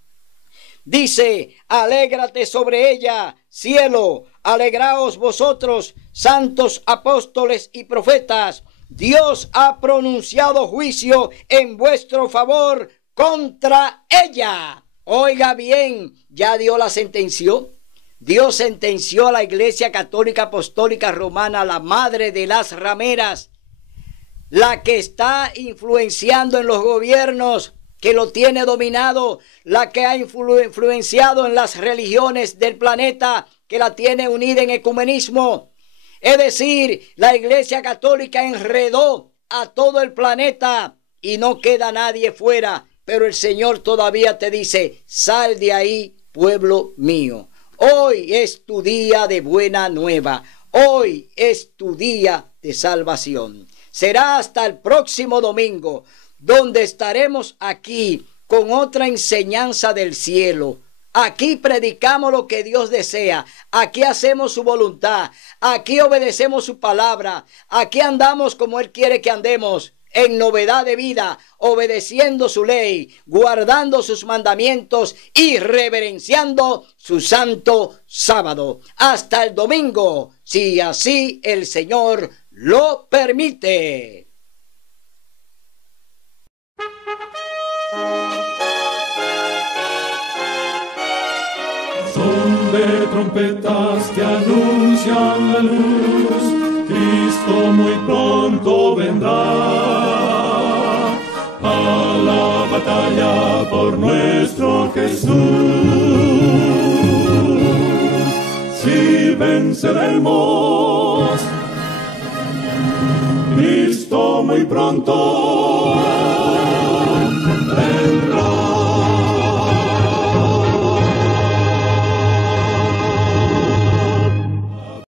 Dice: alégrate sobre ella, cielo, alegraos vosotros, santos apóstoles y profetas. Dios ha pronunciado juicio en vuestro favor contra ella. Oiga bien, ya dio la sentencia. Dios sentenció a la Iglesia Católica Apostólica Romana, la madre de las rameras, la que está influenciando en los gobiernos, que lo tiene dominado, la que ha influenciado en las religiones del planeta, que la tiene unida en ecumenismo. Es decir, la Iglesia Católica enredó a todo el planeta y no queda nadie fuera. Pero el Señor todavía te dice: sal de ahí, pueblo mío. Hoy es tu día de buena nueva. Hoy es tu día de salvación. Será hasta el próximo domingo, donde estaremos aquí con otra enseñanza del cielo. Aquí predicamos lo que Dios desea. Aquí hacemos su voluntad. Aquí obedecemos su palabra. Aquí andamos como Él quiere que andemos, en novedad de vida, obedeciendo su ley, guardando sus mandamientos y reverenciando su santo sábado. Hasta el domingo, si así el Señor lo permite. Son de trompetas que anuncian la luz. Cristo muy pronto a la batalla por nuestro Jesús. Si venceremos, Cristo muy pronto